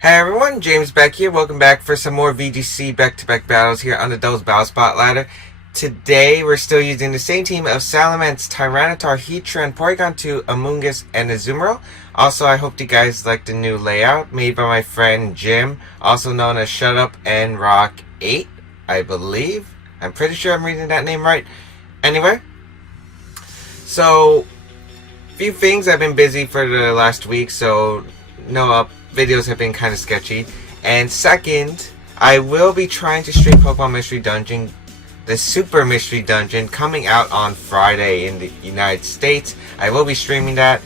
Hey everyone, James Baek here. Welcome back for some more VGC back-to-back battles here on the Doubles Battle Spot ladder. Today, we're still using the same team of Salamence, Tyranitar, Heatran, Porygon 2, Amoonguss, and Azumarill. Also, I hope you guys like the new layout made by my friend Jim, also known as Shut Up and Rock 8, I believe. I'm pretty sure I'm reading that name right. Anyway, so, few things. I've been busy for the last week, so no videos have been kind of sketchy. And second, I will be trying to stream Pokemon Mystery Dungeon, the Super Mystery Dungeon, coming out on Friday in the United States. I will be streaming that.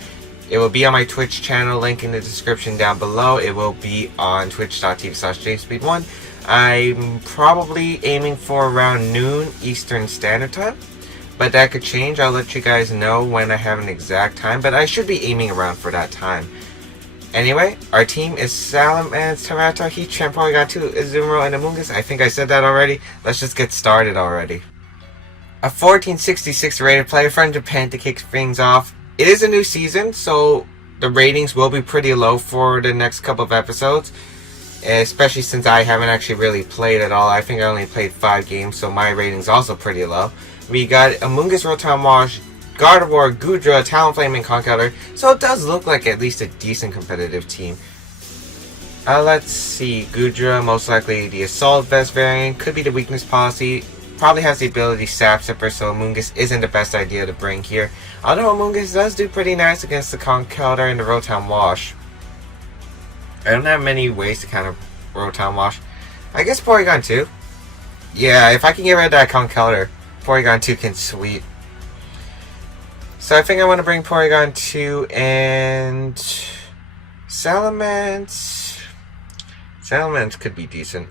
It will be on my Twitch channel, link in the description down below. It will be on twitch.tv/JamesBaek1. I'm probably aiming for around noon Eastern Standard Time, but that could change. I'll let you guys know when I have an exact time, but I should be aiming around for that time. Anyway, our team is Salamence, Tyranitar, Heatran, Porygon 2, Azumarill, and Amoonguss. I think I said that already. Let's just get started already. A 1466 rated player from Japan to kick things off. It is a new season, so the ratings will be pretty low for the next couple of episodes. Especially since I haven't actually really played at all. I think I only played 5 games, so my rating's also pretty low. We got Amoonguss, Rotom Wash, Gardevoir, Goodra, Talonflame, and Conkeldurr, so it does look like at least a decent competitive team. Let's see, Goodra, most likely the Assault Vest variant, could be the Weakness Policy, probably has the ability Sap Sipper, so Amoonguss isn't the best idea to bring here. Although Amoonguss does do pretty nice against the Conkeldurr and the Rotom Wash. I don't have many ways to counter Rotom Wash. I guess Porygon 2. Yeah, if I can get rid of that Conkeldurr, Porygon 2 can sweep. So I think I want to bring Porygon 2 and Salamence. Salamence could be decent.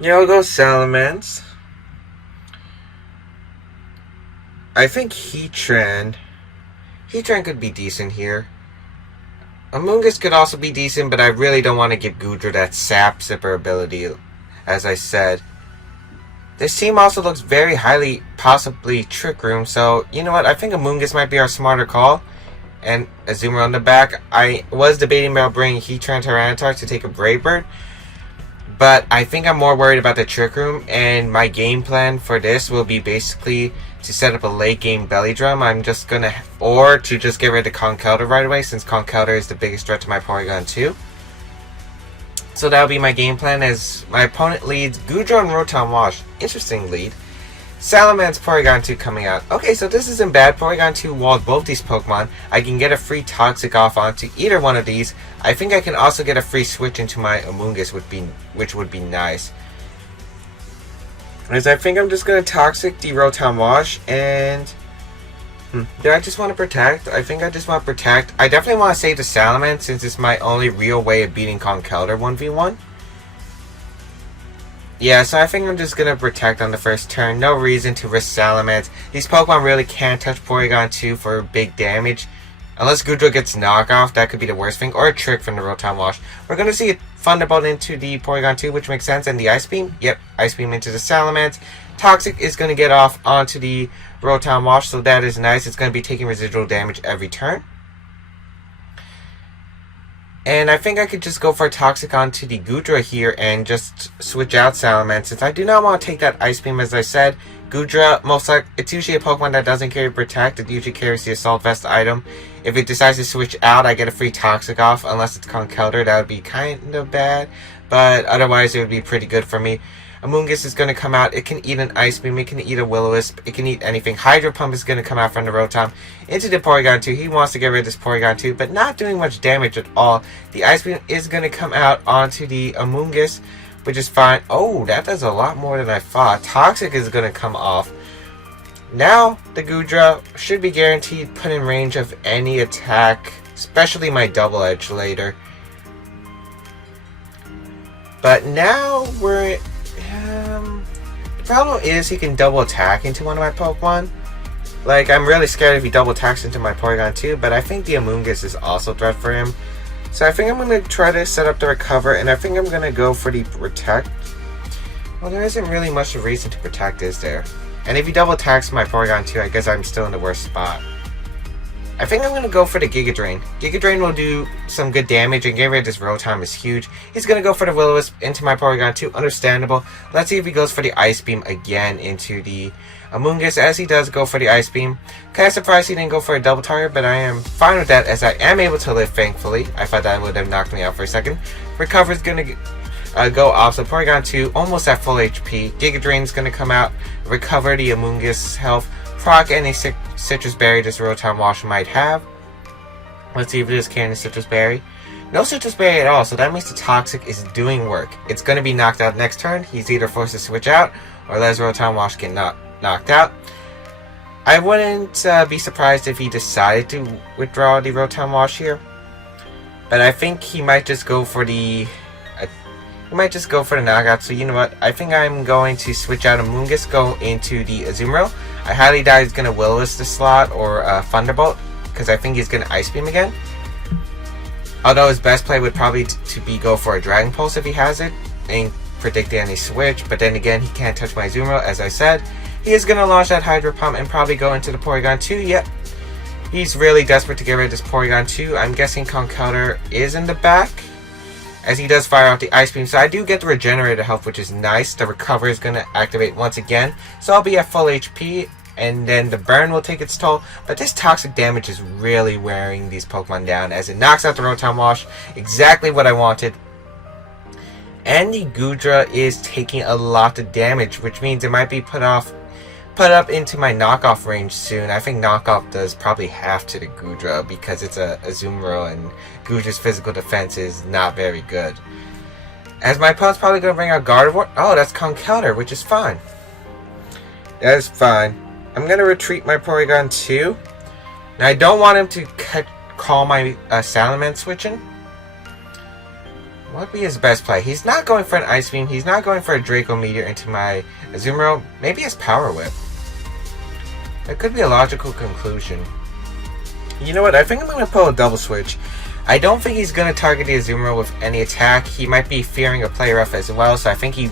Yeah, I'll go Salamence. I think Heatran could be decent here. Amoonguss could also be decent, but I really don't want to give Goodra that Sap Sipper ability, as I said. This team also looks very highly, possibly Trick Room, so you know what, I think Amoonguss might be our smarter call. And Azumarill on the back. I was debating about bringing Heatran Tyranitar to take a Brave Bird, but I think I'm more worried about the Trick Room, and my game plan for this will be basically to set up a late game Belly Drum. I'm just gonna, or to just get rid of Conkeldurr right away, since Conkeldurr is the biggest threat to my Porygon 2. So that'll be my game plan as my opponent leads Goodra and Rotom Wash. Interesting lead. Salamence, Porygon 2 coming out. Okay, so this isn't bad. Porygon 2 walled both these Pokemon. I can get a free Toxic off onto either one of these. I think I can also get a free switch into my Amoonguss, which would be nice. As I think I'm just going to Toxic the Rotom Wash and... do I just want to Protect? I think I just want to Protect. I definitely want to save the Salamence since it's my only real way of beating Conkeldurr 1v1. Yeah, so I think I'm just going to Protect on the first turn. No reason to risk Salamence. These Pokemon really can't touch Porygon 2 for big damage. Unless Goodra gets knockoff, that could be the worst thing. Or a Trick from the Rotom Wash. We're going to see a Thunderbolt into the Porygon 2, which makes sense. And the Ice Beam. Yep, Ice Beam into the Salamence. Toxic is going to get off onto the Rotom Wash, so that is nice. It's going to be taking residual damage every turn. And I think I could just go for a Toxic onto the Goodra here and just switch out Salamence. Since I do not want to take that Ice Beam, as I said, Goodra, most likely, it's usually a Pokemon that doesn't carry Protect. It usually carries the Assault Vest item. If it decides to switch out, I get a free Toxic off, unless it's Conkeldurr. That would be kind of bad, but otherwise it would be pretty good for me. Amoonguss is going to come out. It can eat an Ice Beam. It can eat a Will-O-Wisp. It can eat anything. Hydro Pump is going to come out from the Rotom into the Porygon 2. He wants to get rid of this Porygon 2, but not doing much damage at all. The Ice Beam is going to come out onto the Amoonguss, which is fine. Oh, that does a lot more than I thought. Toxic is going to come off. Now, the Goodra should be guaranteed put in range of any attack, especially my Double Edge later. But now we're... the problem is he can double attack into one of my Pokemon. Like, I'm really scared if he double attacks into my Porygon 2, but I think the Amoonguss is also a threat for him. So I think I'm going to try to set up the Recover, and I think I'm going to go for the Protect. Well, there isn't really much of a reason to Protect, is there? And if he double attacks my Porygon 2, I guess I'm still in the worst spot. I think I'm going to go for the Giga Drain. Giga Drain will do some good damage, and getting rid of this Rotom is huge. He's going to go for the Will-O-Wisp into my Porygon 2. Understandable. Let's see if he goes for the Ice Beam again into the Amoonguss, as he does go for the Ice Beam. Kind of surprised he didn't go for a double target, but I am fine with that, as I am able to live, thankfully. I thought that would have knocked me out for a second. Recover is going to go off, so Porygon 2 almost at full HP. Giga Drain is going to come out, recover the Amoonguss health, proc any Citrus Berry this Rotom Wash might have. Let's see if it is carrying the Citrus Berry. No Citrus Berry at all, so that means the Toxic is doing work. It's going to be knocked out next turn. He's either forced to switch out, or let his Rotom Wash get knocked out. I wouldn't be surprised if he decided to withdraw the Rotom Wash here. But I think he might just go for the knockout. So you know what? I think I'm going to switch out Amoonguss, go into the Azumarill. I highly doubt he's going to Will-O-Wisp the slot or Thunderbolt, because I think he's going to Ice Beam again. Although his best play would probably be go for a Dragon Pulse if he has it, and predict any switch. But then again, he can't touch my Azumarill, as I said. He is going to launch that Hydro Pump and probably go into the Porygon 2. Yep. He's really desperate to get rid of this Porygon 2. I'm guessing Conkeldurr is in the back, as he does fire out the Ice Beam. So I do get the Regenerator health, which is nice. The Recover is going to activate once again. So I'll be at full HP, and then the Burn will take its toll. But this Toxic damage is really wearing these Pokemon down, as it knocks out the Rotom Wash. Exactly what I wanted. And the Goodra is taking a lot of damage, which means it might be put up into my knockoff range soon. I think knockoff does probably half to the Goodra, because it's a Azumarill and Goodra's physical defense is not very good. As my opponent's probably going to bring out Gardevoir. Oh, that's Conkeldurr, which is fine. That is fine. I'm going to retreat my Porygon 2. Now, I don't want him to call my Salamence switching. What would be his best play? He's not going for an Ice Beam. He's not going for a Draco Meteor into my Azumarill. Maybe his Power Whip. That could be a logical conclusion. You know what? I think I'm going to pull a double switch. I don't think he's going to target the Azumarill with any attack. He might be fearing a Play Rough as well, so I think he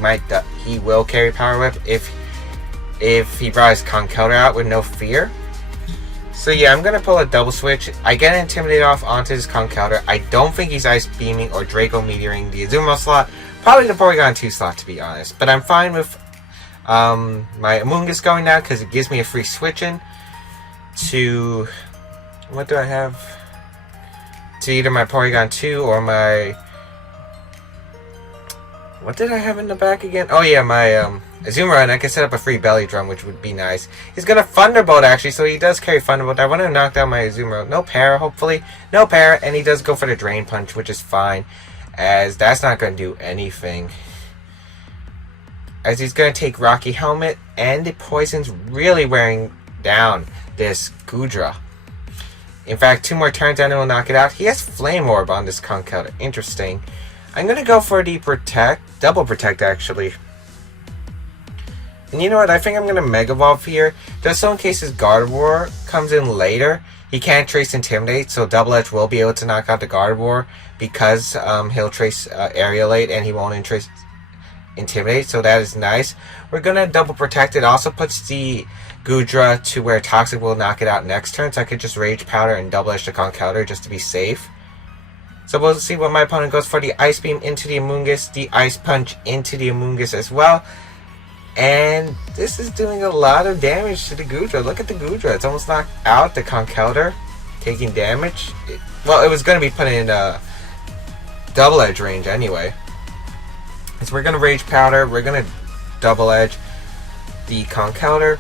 will carry Power Whip if he brought his Conkeldurr out with no fear. So yeah, I'm going to pull a double switch. I get Intimidated off onto his Conkeldurr. I don't think he's Ice Beaming or Draco Meteoring the Azumarill slot. Probably the Porygon 2 slot, to be honest. But I'm fine with my Amoonguss going now, because it gives me a free switch in to... What do I have? To either my Porygon 2 or my... What did I have in the back again? Oh yeah, my Azumarill, and I can set up a free Belly Drum, which would be nice. He's going to Thunderbolt, actually, so he does carry Thunderbolt. I want to knock down my Azumarill. No Para, hopefully. No Para, and he does go for the Drain Punch, which is fine, as that's not going to do anything. As he's going to take Rocky Helmet, and the Poison's really wearing down this Goodra. In fact, 2 more turns and it will knock it out. He has Flame Orb on this Conkeldurr. Interesting. I'm going to go for the Protect. Double Protect, actually. And you know what? I think I'm going to Mega Evolve here. Just so in case his Gardevoir comes in later, he can't trace Intimidate. So Double Edge will be able to knock out the Gardevoir, because he'll trace Aerialate and he won't trace Intimidate. So that is nice. We're going to Double Protect. It also puts the Goodra to where Toxic will knock it out next turn. So I could just Rage Powder and Double Edge the Conkeldurr just to be safe. So we'll see what my opponent goes for. The Ice Beam into the Amoonguss, the Ice Punch into the Amoonguss as well. And this is doing a lot of damage to the Goodra. Look at the Goodra. It's almost knocked out the Conkeldurr, taking damage. Well, it was going to be put in Double Edge range anyway. So we're going to Rage Powder. We're going to Double Edge the Conkeldurr.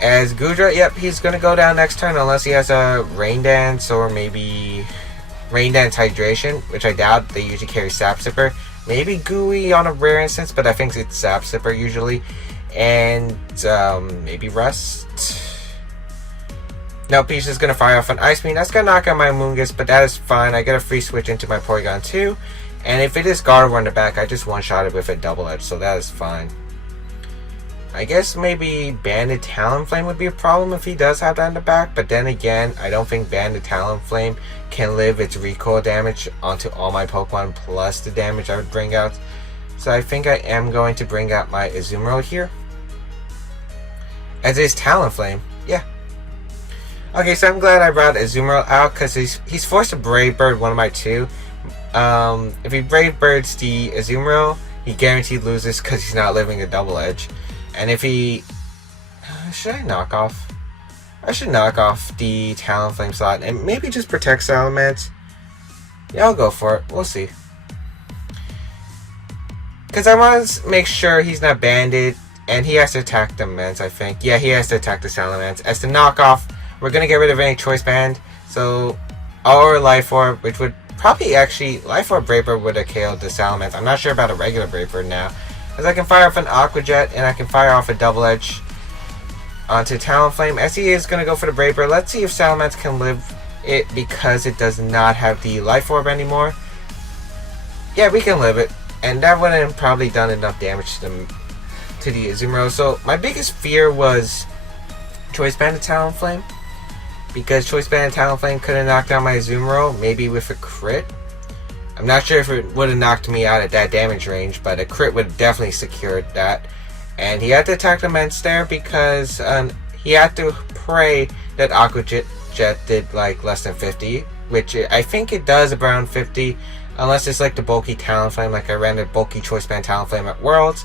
As Goodra, yep, he's going to go down next turn unless he has a Rain Dance or maybe... Rain Dance Hydration, which I doubt. They usually carry Sap Sipper. Maybe Gooey on a rare instance, but I think it's Sap Sipper usually. And maybe Rust. Nope, he's just going to fire off an Ice Beam. That's going to knock out my Amoonguss, but that is fine. I get a free switch into my Porygon 2. And if it is Gardevoir in the back, I just one-shot it with a Double Edge, so that is fine. I guess maybe Banded Talonflame would be a problem if he does have that in the back, but then again, I don't think Banded Talonflame can live its recoil damage onto all my Pokemon plus the damage I would bring out. So I think I am going to bring out my Azumarill here. As is Talonflame, yeah. Okay, so I'm glad I brought Azumarill out because he's forced to Brave Bird one of my two. If he Brave Birds the Azumarill, he guaranteed loses because he's not living a Double Edge. And if he... should I knock off? I should knock off the Talonflame slot and maybe just protect Salamence. Yeah, I'll go for it. We'll see. Because I want to make sure he's not banded, and he has to attack the Mence, I think. Yeah, he has to attack the Salamence. As the knockoff, we're going to get rid of any Choice Band. So, our Life Orb, which would probably actually... Life Orb Brave Bird would have killed the Salamence. I'm not sure about a regular Brave Bird now. Because I can fire off an Aqua Jet, and I can fire off a Double Edge onto Talonflame. As he is going to go for the Brave Bird, let's see if Salamence can live it because it does not have the Life Orb anymore. Yeah, we can live it. And that wouldn't have probably done enough damage to the Azumarill. So my biggest fear was Choice Band Talonflame. Because Choice Band Talonflame could have knocked down my Azumarill, maybe with a crit. I'm not sure if it would have knocked me out at that damage range, but a crit would have definitely secured that. And he had to attack the Mence there because he had to pray that Aqua Jet did like less than 50. Which I think it does around 50. Unless it's like the bulky Talonflame, like I ran the bulky Choice Band Talonflame at Worlds.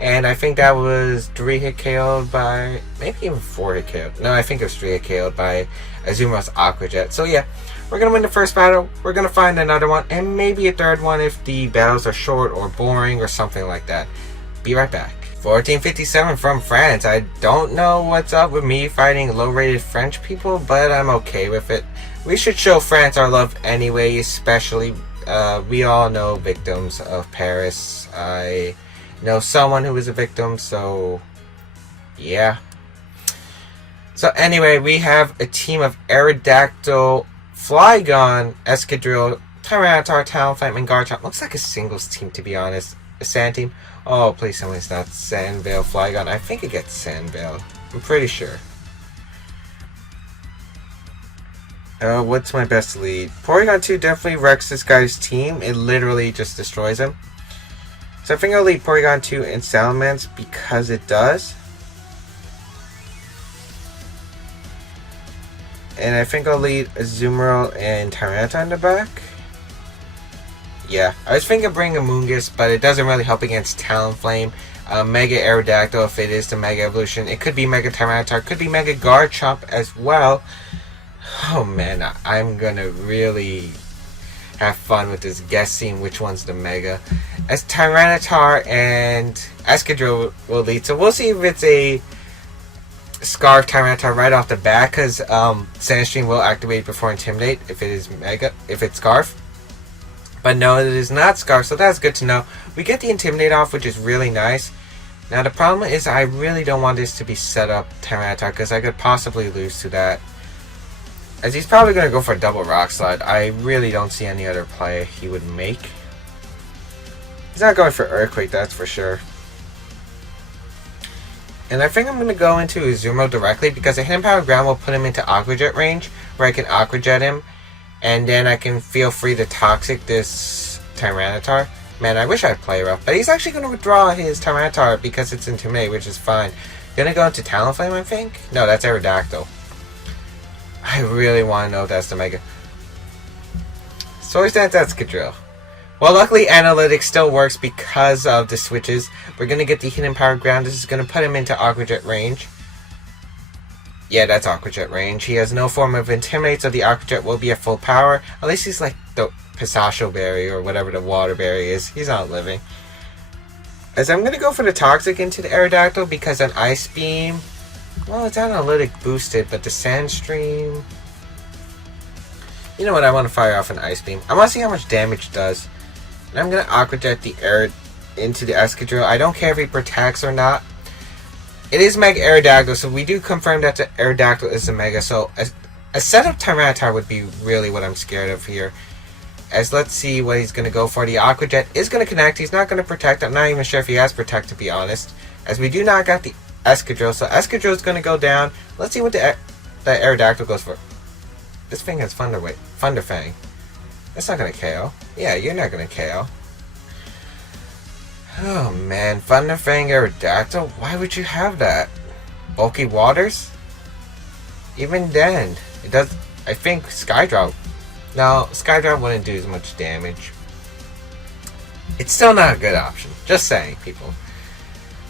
And I think that was 3 hit KO'd by, maybe even 4 hit KO'd. No, I think it was 3 hit KO'd by Azumarill's Aqua Jet. So yeah, we're going to win the first battle. We're going to find another one, and maybe a third one if the battles are short or boring or something like that. Be right back. 1457 from France. I don't know what's up with me fighting low-rated French people, but I'm okay with it. We should show France our love anyway, especially... we all know victims of Paris. I know someone who was a victim, so yeah. So anyway, we have a team of Aerodactyl, Flygon, Escadrille, Tyranitar, Talonflame, and Garchomp. Looks like a singles team, to be honest. A sand team. Oh, please tell me it's not Sandvale Flygon. I think it gets Sandvale. I'm pretty sure. What's my best lead? Porygon 2 definitely wrecks this guy's team. It literally just destroys him. So I think I'll lead Porygon 2 and Salamence because it does. And I think I'll lead Azumarill and Tyranitar in the back. Yeah, I was thinking of bringing Amoonguss, but it doesn't really help against Talonflame. Mega Aerodactyl, if it is the Mega Evolution. It could be Mega Tyranitar, could be Mega Garchomp as well. Oh man, I'm gonna really have fun with this guessing which one's the Mega. As Tyranitar and Escadrille will lead. So we'll see if it's a Scarf Tyranitar right off the bat, because Sandstream will activate before Intimidate if it is Mega, if it's Scarf. But no, it is not Scarf, so that's good to know. We get the Intimidate off, which is really nice. Now the problem is I really don't want this to be set up Tyranitar, because I could possibly lose to that. As he's probably going to go for a double Rock Slide. I really don't see any other play he would make. He's not going for Earthquake, that's for sure. And I think I'm going to go into Azumarill directly because a Hidden Power Ground will put him into Aqua Jet range, where I can Aqua Jet him. And then I can feel free to Toxic this Tyranitar. Man, I wish I'd play rough. But he's actually going to withdraw his Tyranitar because it's Intimidate, which is fine. Gonna go into Talonflame, I think? No, that's Aerodactyl. I really want to know if that's the Mega. Swords Dance Escadrille. Well, luckily Analytics still works because of the switches. We're going to get the Hidden Power Ground. This is going to put him into Aqua Jet range. Yeah, that's Aqua Jet range. He has no form of Intimidate, so the Aqua Jet will be at full power. At least he's like the Pistachio Berry or whatever the Water Berry is. He's not living. As I'm going to go for the Toxic into the Aerodactyl because an Ice Beam... Well, it's Analytic boosted, but the Sandstream... You know what, I want to fire off an Ice Beam. I want to see how much damage it does. And I'm going to Aqua Jet the Air into the Escadrille. I don't care if he protects or not. It is Mega Aerodactyl, so we do confirm that the Aerodactyl is a Mega. So a set of Tyranitar would be really what I'm scared of here. As let's see what he's going to go for. The Aqua Jet is going to connect. He's not going to protect. I'm not even sure if he has protect, to be honest. As we do not got the Escadrille. So Escadrille is going to go down. Let's see what the Aerodactyl goes for. This thing has Thunder Fang. That's not going to KO. Yeah, you're not going to KO. Oh man, Thunder Fang Aerodactyl? Why would you have that? Bulky Waters? even then, it does. I think Skydrop. No, Skydrop wouldn't do as much damage. It's still not a good option. Just saying, people.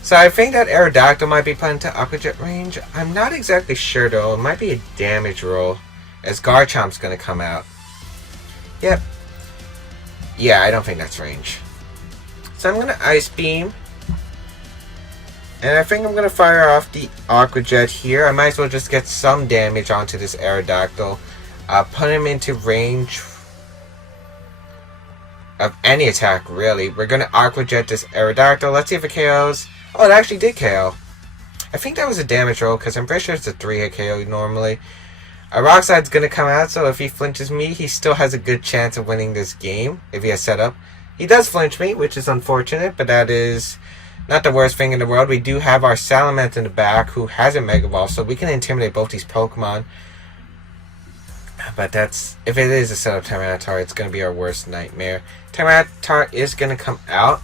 So I think that Aerodactyl might be put into Aqua Jet range. I'm not exactly sure though. It might be a damage roll, as Garchomp's gonna come out. Yep. Yeah, I don't think that's range. So I'm gonna Ice Beam. And I think I'm gonna fire off the Aqua Jet here. I might as well just get some damage onto this Aerodactyl. Put him into range of any attack, really. We're gonna Aqua Jet this Aerodactyl. Let's see if it KOs. Oh, it actually did KO. I think that was a damage roll, because I'm pretty sure it's a 3-hit KO normally. A Rock Slide's gonna come out, so if he flinches me, he still has a good chance of winning this game, if he has setup. He does flinch me, which is unfortunate, but that is not the worst thing in the world. We do have our Salamence in the back, who has a Mega Ball, so we can intimidate both these Pokemon. But that's, if it is a setup Tyranitar, it's going to be our worst nightmare. Tyranitar is going to come out.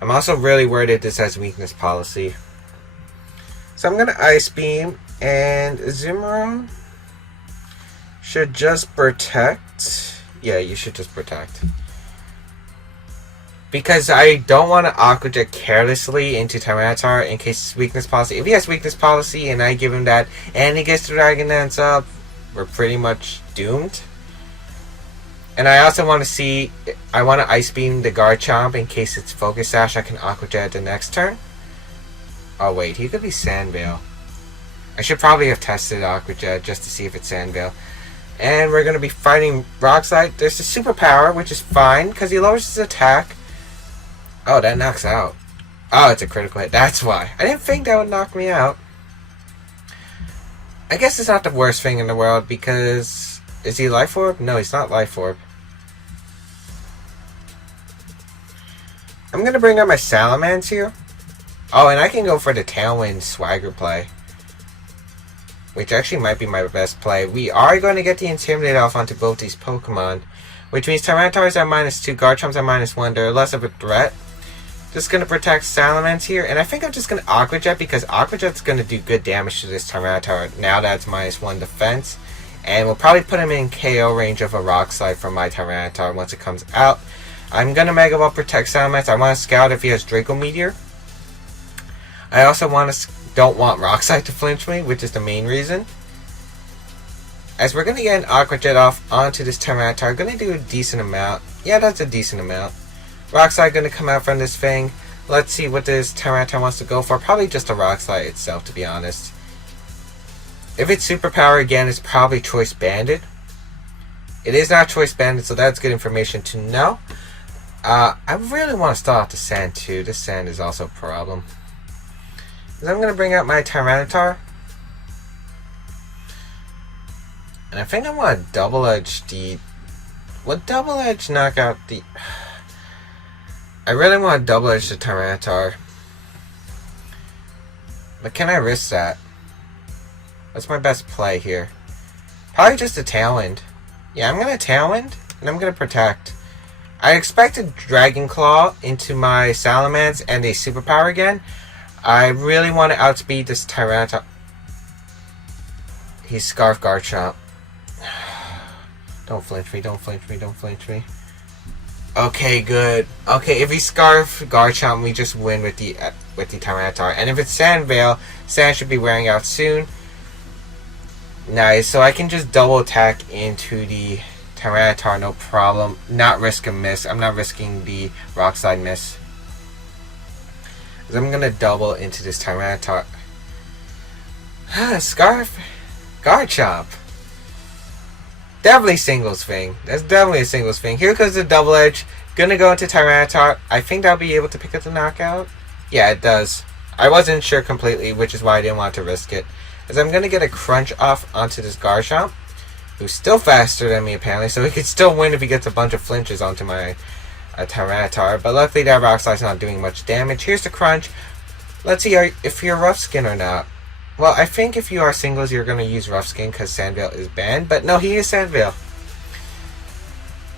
I'm also really worried that this has weakness policy. So I'm going to Ice Beam, and Azumarill should just protect. Yeah, you should just protect. Because I don't want to Aqua Jet carelessly into Tyranitar in case it's weakness policy. If he has weakness policy and I give him that and he gets the Dragon Dance up, we're pretty much doomed. And I also want to see, I want to Ice Beam the Garchomp in case it's Focus Sash. I can Aqua Jet the next turn. Oh wait, he could be Sandveil. I should probably have tested Aqua Jet just to see if it's Sandveil. And we're going to be fighting Rock Slide. There's a superpower, which is fine because he lowers his attack. Oh, that knocks out. Oh, it's a critical hit. That's why. I didn't think that would knock me out. I guess it's not the worst thing in the world because... Is he Life Orb? No, he's not Life Orb. I'm going to bring out my Salamence here. Oh, and I can go for the Tailwind Swagger play. Which actually might be my best play. We are going to get the Intimidate off onto both these Pokemon. Which means Tyranitar's at -2, Garchomp's at -1. They're less of a threat. Just going to protect Salamence here. And I think I'm just going to Aqua Jet because Aqua Jet's going to do good damage to this Tyranitar. Now that's -1 defense. And we'll probably put him in KO range of a Rock Slide from my Tyranitar once it comes out. I'm going to Mega Ball protect Salamence. I want to scout if he has Draco Meteor. I also don't want Rock Slide to flinch me, which is the main reason. As we're going to get an Aqua Jet off onto this Tyranitar, going to do a decent amount. Yeah, that's a decent amount. Rock Slide going to come out from this thing. Let's see what this Tyranitar wants to go for. Probably just a Rock Slide itself, to be honest. If it's Superpower again, it's probably Choice Banded. It is not Choice Banded, so that's good information to know. I really want to start off the Sand too. This Sand is also a problem. So I'm going to bring out my Tyranitar. And I think I want to Double Edge the... Would Double Edge knock out the... I really want to Double Edge the Tyranitar. But can I risk that? What's my best play here? Probably just a Tailwind. Yeah, I'm going to Tailwind, and I'm going to Protect. I expected Dragon Claw into my Salamence and a Superpower again. I really want to outspeed this Tyranitar. He's Scarf Garchomp. Don't flinch me, don't flinch me, don't flinch me. Okay, good. Okay, if he Scarf Garchomp, we just win with the Tyranitar. And if it's Sandveil, Sand should be wearing out soon. Nice, so I can just double attack into the Tyranitar, no problem. Not risk a miss. I'm not risking the Rock Slide miss. Because I'm going to double into this Tyranitar. Scarf Garchomp. Definitely singles thing. That's definitely a singles thing. Here comes the Double Edge. Gonna go into Tyranitar. I think I'll be able to pick up the knockout. Yeah, it does. I wasn't sure completely, which is why I didn't want to risk it. As I'm gonna get a Crunch off onto this Garchomp, who's still faster than me apparently, so he could still win if he gets a bunch of flinches onto my Tyranitar. But luckily that Rock Slide's not doing much damage. Here's the Crunch. Let's see if you're Rough Skin or not. Well, I think if you are singles, you're going to use Rough Skin because Sandveil is banned. But no, he is Sandveil.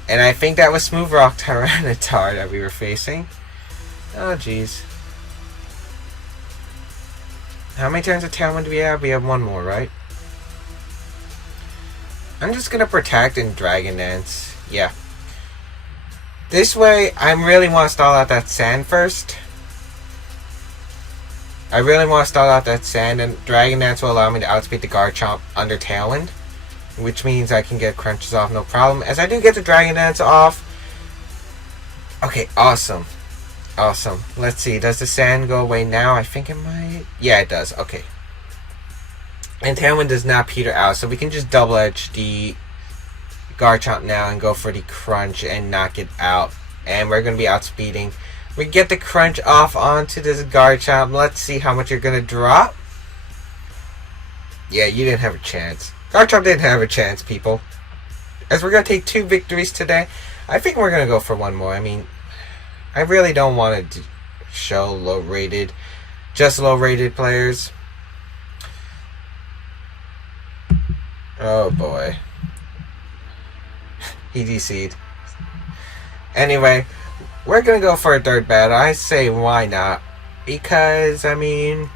And I think that was Smooth Rock Tyranitar that we were facing. Oh, jeez. How many turns of Tailwind do we have? We have one more, right? I'm just gonna protect and Dragon Dance. Yeah. This way, I really want to stall out that sand first. I really want to stall out that sand, and Dragon Dance will allow me to outspeed the Garchomp under Tailwind, which means I can get crunches off no problem. As I do get the Dragon Dance off. Okay, awesome. Awesome. Let's see, does the sand go away now? I think it might. Yeah, it does. Okay. And Tailwind does not peter out, so we can just double edge the Garchomp now and go for the crunch and knock it out. And we're going to be outspeeding. We get the crunch off onto this Garchomp. Let's see how much you're going to drop. Yeah, you didn't have a chance. Garchomp didn't have a chance, people. As we're going to take 2 victories today, I think we're going to go for 1 more. I mean, I really don't want to show low-rated, just low-rated players. Oh, boy. He DC'd. Anyway, we're going to go for a 3rd battle. I say why not? Because, I mean,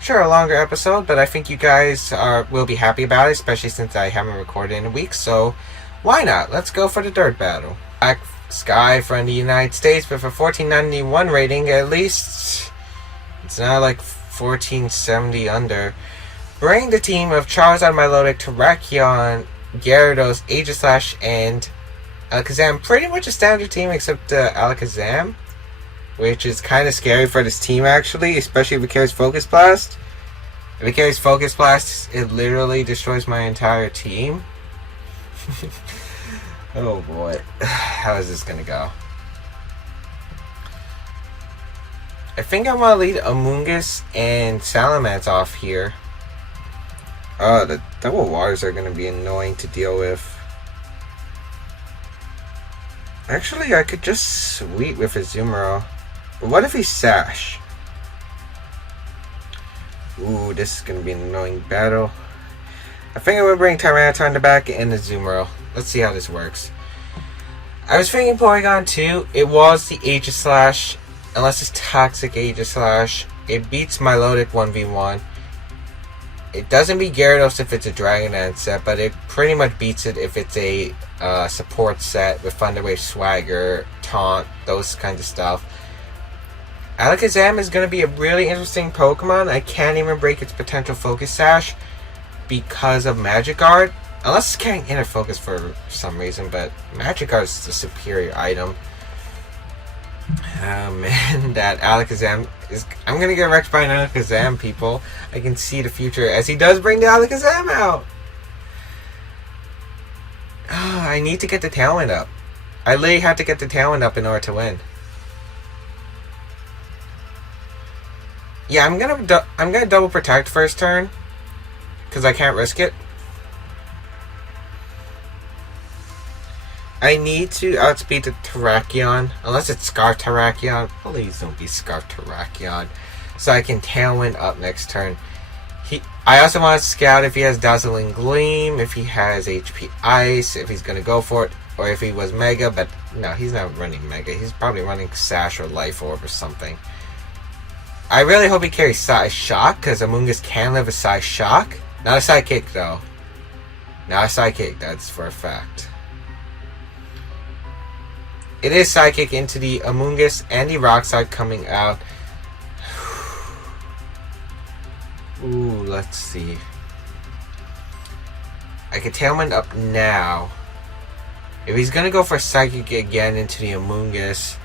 sure, a longer episode, but I think you guys will be happy about it, especially since I haven't recorded in a week, so why not? Let's go for the 3rd battle. Black Sky from the United States with a 1491 rating, at least it's not like 1470 under. Bring the team of Charizard, Milotic, Terrakion, Gyarados, Aegislash, and Alakazam. Pretty much a standard team except Alakazam, which is kind of scary for this team actually, especially if it carries Focus Blast. If it carries Focus Blast, it literally destroys my entire team. Oh boy, how is this gonna go? I think I want to lead Amoonguss and Salamence off here. Oh, the double waters are going to be annoying to deal with. Actually, I could just sweep with Azumarill. But what if he Sash? Ooh, this is going to be an annoying battle. I think I will bring Tyranitar in the back and Azumarill. Let's see how this works. I was thinking Porygon 2. It was the Aegislash. Unless it's Toxic Aegislash. It beats Milotic 1v1. It doesn't beat Gyarados if it's a Dragon Dance set, but it pretty much beats it if it's a support set with Thunder Wave, Swagger, Taunt, those kinds of stuff. Alakazam is going to be a really interesting Pokemon. I can't even break its potential Focus Sash because of Magic Guard. Unless it's carrying Inner Focus for some reason, but Magic Guard is the superior item. Oh man, that Alakazam is... I'm gonna get wrecked by an Alakazam, people. I can see the future as he does bring the Alakazam out. Oh, I need to get the Tailwind up. I literally have to get the Tailwind up in order to win. Yeah, I'm gonna double protect first turn because I can't risk it. I need to outspeed the Terrakion, unless it's Scarf Terrakion. Please don't be Scarf Terrakion. So I can Tailwind up next turn. I also want to scout if he has Dazzling Gleam, if he has HP Ice, if he's going to go for it, or if he was Mega, but no, he's not running Mega. He's probably running Sash or Life Orb or something. I really hope he carries Psy Shock, because Amoonguss can live a Psy Shock. Not a Psychic, though. Not a Psychic, that's for a fact. It is Psychic into the Amoonguss and the Rock Slide coming out. Ooh, let's see. I could Tailwind up now. If he's gonna go for Psychic again into the Amoonguss,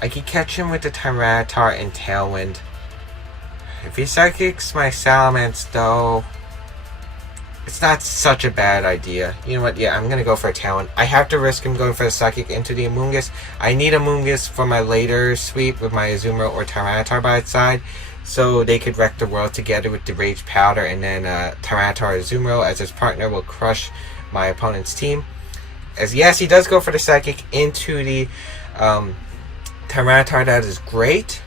I could catch him with the Tyranitar and Tailwind. If he Psychics my Salamence though, it's not such a bad idea. You know what? Yeah, I'm going to go for a Tailwind. I have to risk him going for the Psychic into the Amoonguss. I need Amoonguss for my later sweep with my Azumarill or Tyranitar by its side, so they could wreck the world together with the Rage Powder, and then Tyranitar Azumarill as his partner will crush my opponent's team. As yes, he does go for the Psychic into the Tyranitar. That is great.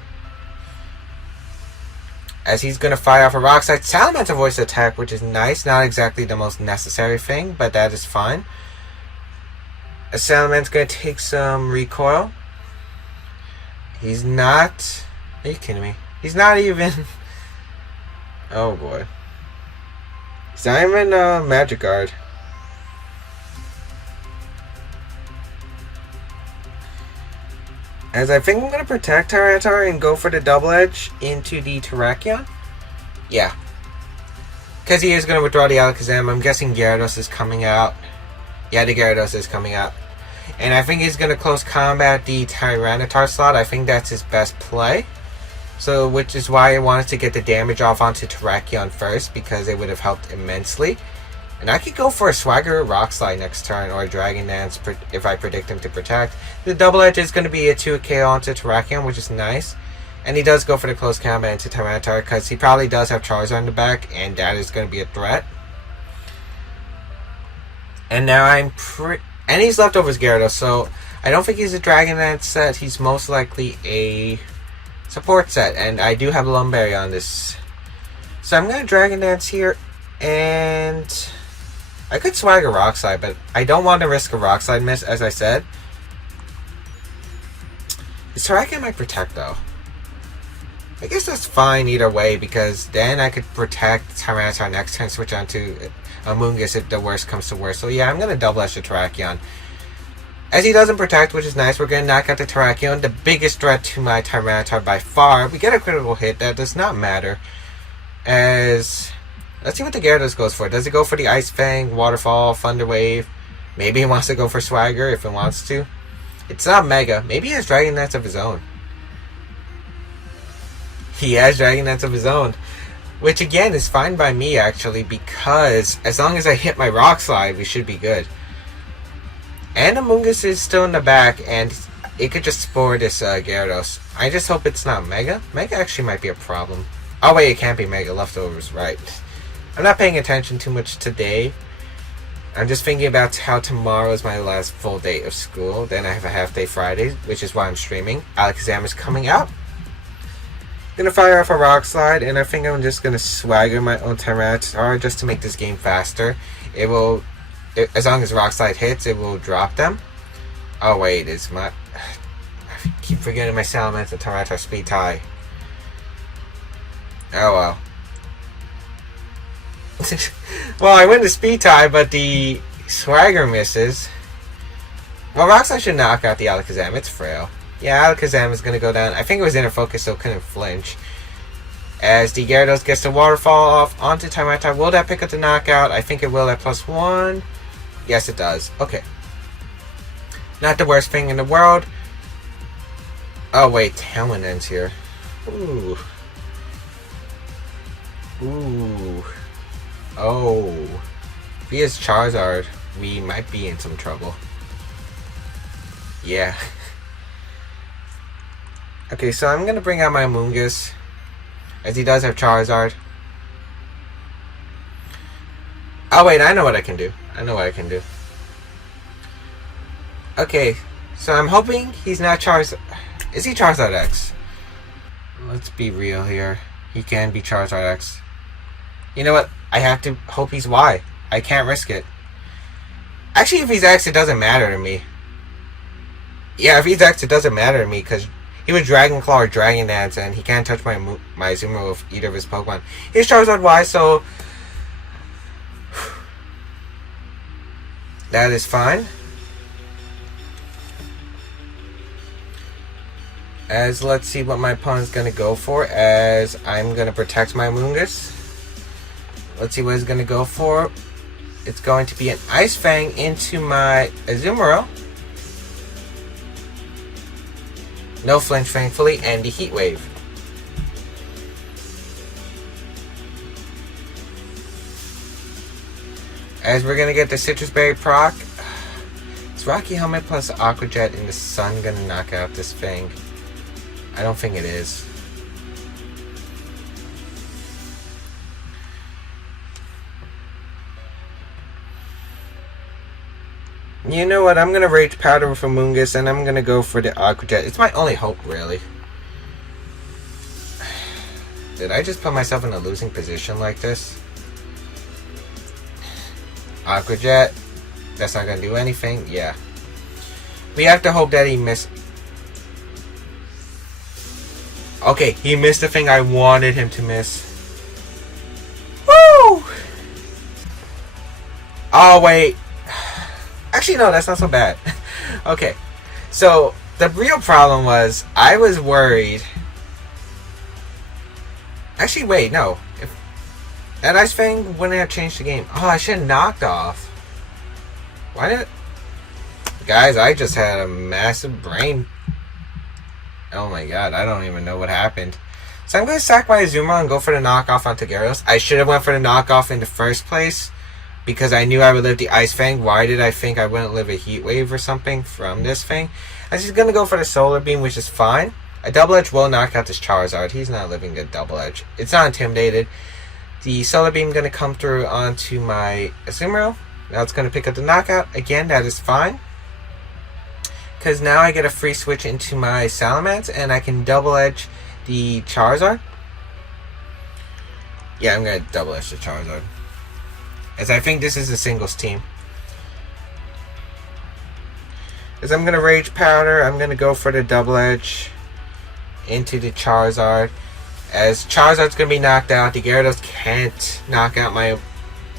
As he's going to fire off a Rock Slide. Salamence a voice attack, which is nice. Not exactly the most necessary thing, but that is fine. A Salamence going to take some recoil. He's not... Are you kidding me? He's not even... Oh boy. He's not even Magic Guard. As I think I'm going to protect Tyranitar and go for the double edge into the Terrakion. Yeah. Because he is going to withdraw the Alakazam. I'm guessing Gyarados is coming out. Yeah, the Gyarados is coming out. And I think he's going to close combat the Tyranitar slot. I think that's his best play. So, which is why I wanted to get the damage off onto Terrakion first, because it would have helped immensely. And I could go for a Swagger Rock Slide next turn, or a Dragon Dance if I predict him to protect. The double edge is going to be a 2KO onto Terrakion, which is nice. And he does go for the close combat into Tyranitar, because he probably does have Charizard in the back, and that is going to be a threat. And now and he's leftovers Gyarados, so I don't think he's a Dragon Dance set. He's most likely a support set, and I do have Lumberry on this. So I'm going to Dragon Dance here, and I could Swagger Rock Slide, but I don't want to risk a Rock Slide miss, as I said. His Terrakion might protect, though. I guess that's fine either way, because then I could protect Tyranitar next turn, switch on to Amoonguss if the worst comes to worst. So yeah, I'm going to double edge the Terrakion. As he doesn't protect, which is nice, we're going to knock out the Terrakion, the biggest threat to my Tyranitar by far. We get a critical hit, that does not matter. As, let's see what the Gyarados goes for. Does he go for the Ice Fang, Waterfall, Thunder Wave? Maybe he wants to go for Swagger if he wants to. It's not Mega. Maybe he has Dragon Dance of his own. He has Dragon Dance of his own. Which again is fine by me actually, because as long as I hit my Rock Slide, we should be good. And Amoonguss is still in the back, and it could just spore this Gyarados. I just hope it's not Mega. Mega actually might be a problem. Oh wait, it can't be Mega. Leftovers, right. I'm not paying attention too much today. I'm just thinking about how tomorrow is my last full day of school. Then I have a half day Friday, which is why I'm streaming. Alakazam is coming out. Gonna fire off a Rock Slide, and I think I'm just gonna Swagger my own Tyranitar just to make this game faster. It will, as long as Rock Slide hits, it will drop them. Oh wait, it's my, I keep forgetting my Salamence and Tyranitar speed tie. Oh well. Well, I win the speed tie, but the Swagger misses. Well, Rock Slide should knock out the Alakazam. It's frail. Yeah, Alakazam is going to go down. I think it was inner focus, so it couldn't flinch. As the Gyarados gets the Waterfall off onto Tyranitar. Will that pick up the knockout? I think it will at +1. Yes, it does. Okay. Not the worst thing in the world. Oh, wait. Talon ends here. Ooh. Ooh. Oh. If he has Charizard, we might be in some trouble. Yeah. Okay, so I'm going to bring out my Amoonguss, as he does have Charizard. Oh wait, I know what I can do. Okay, so I'm hoping he's not Charizard. Is he Charizard X? Let's be real here. He can be Charizard X. You know what? I have to hope he's Y. I can't risk it. Actually, if he's X, it doesn't matter to me. Yeah, if he's X, it doesn't matter to me, because he was Dragon Claw or Dragon Dance, and he can't touch my Azumarill with either of his Pokemon. He's Charizard Y, so that is fine. As let's see what my opponent's gonna go for. As I'm gonna protect my Amoonguss. Let's see what he's gonna go for. It's going to be an Ice Fang into my Azumarill. No flinch, thankfully, and the Heat Wave. As we're gonna get the Citrus Berry proc. Is Rocky Helmet plus Aqua Jet in the Sun gonna knock out this thing? I don't think it is. You know what? I'm gonna Rage Powder with Amoonguss, and I'm gonna go for the Aqua Jet. It's my only hope, really. Did I just put myself in a losing position like this? Aqua Jet. That's not gonna do anything. Yeah. We have to hope that he missed. Okay, he missed the thing I wanted him to miss. Woo! Oh, wait. Actually, no, that's not so bad. Okay. So, The real problem was I was worried. Actually, wait, no. If that Ice Fang wouldn't have changed the game. Oh, I should have knocked off. Why did... Guys, I just had a massive brain. Oh my god, I don't even know what happened. So I'm going to sack my Azumarill and go for the knockoff onto Gyarados. I should have went for the knockoff in the first place because I knew I would live the Ice Fang. Why did I think I wouldn't live a Heat Wave or something from this thing? I'm just going to go for the Solar Beam, which is fine. A Double Edge will knock out this Charizard. He's not living a Double Edge. It's not intimidated. The Solar Beam going to come through onto my Azumarill. Now it's going to pick up the knockout. Again, that is fine. Because now I get a free switch into my Salamence and I can Double Edge the Charizard. Yeah, I'm going to Double Edge the Charizard. As I think this is a singles team. As I'm going to Rage Powder, I'm going to go for the Double Edge into the Charizard. As Charizard's going to be knocked out, the Gyarados can't knock out my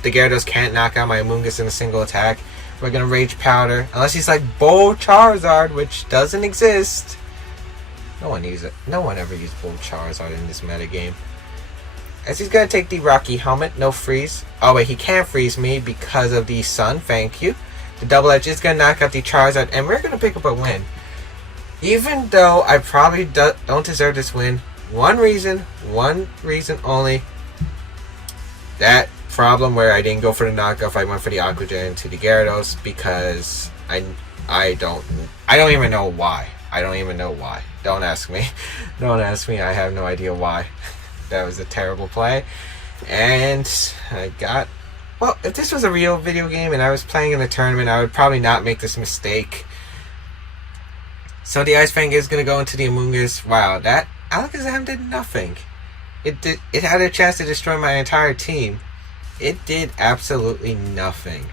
Amoonguss in a single attack. We're going to Rage Powder. Unless he's like Bull Charizard, which doesn't exist. No one uses it. No one ever used Bull Charizard in this metagame. As he's going to take the Rocky Helmet. No freeze. Oh wait, he can't freeze me because of the Sun. Thank you. The Double Edge is going to knock out the Charizard. And we're going to pick up a win. Even though I probably don't deserve this win. One reason only. That problem where I didn't go for the knockoff, I went for the Aqua Jet into the Gyarados because I don't even know why. Don't ask me. Don't ask me. I have no idea why. That was a terrible play. And I got... Well, if this was a real video game and I was playing in the tournament, I would probably not make this mistake. So the Ice Fang is going to go into the Amoonguss. Wow, that Alakazam did nothing. It had a chance to destroy my entire team. It did absolutely nothing.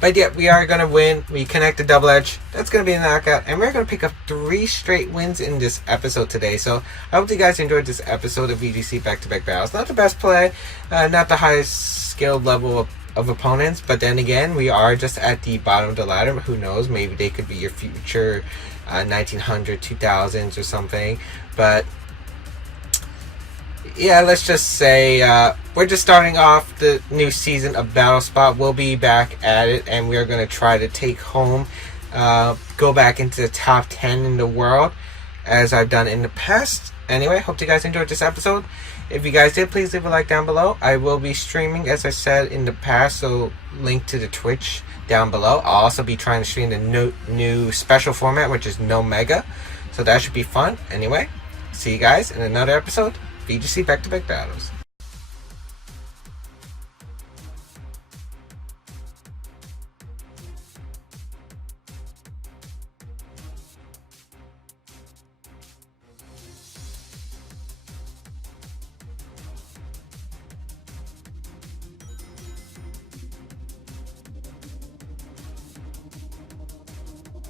But yeah, we are going to win. We connect the Double Edge. That's going to be a knockout. And we're going to pick up 3 straight wins in this episode today. So I hope you guys enjoyed this episode of VGC Back-to-Back Battles. Not the best play. Not the highest skilled level of opponents. But then again, we are just at the bottom of the ladder. Who knows? Maybe they could be your future 1900, 2000s or something. But... yeah, let's just say we're just starting off the new season of Battle Spot. We'll be back at it, and we're going to try to take home, go back into the top 10 in the world, as I've done in the past. Anyway, hope you guys enjoyed this episode. If you guys did, please leave a like down below. I will be streaming, as I said in the past, so link to the Twitch down below. I'll also be trying to stream the new special format, which is No Mega, so that should be fun. Anyway, see you guys in another episode. VGC Back-to-Back Battles.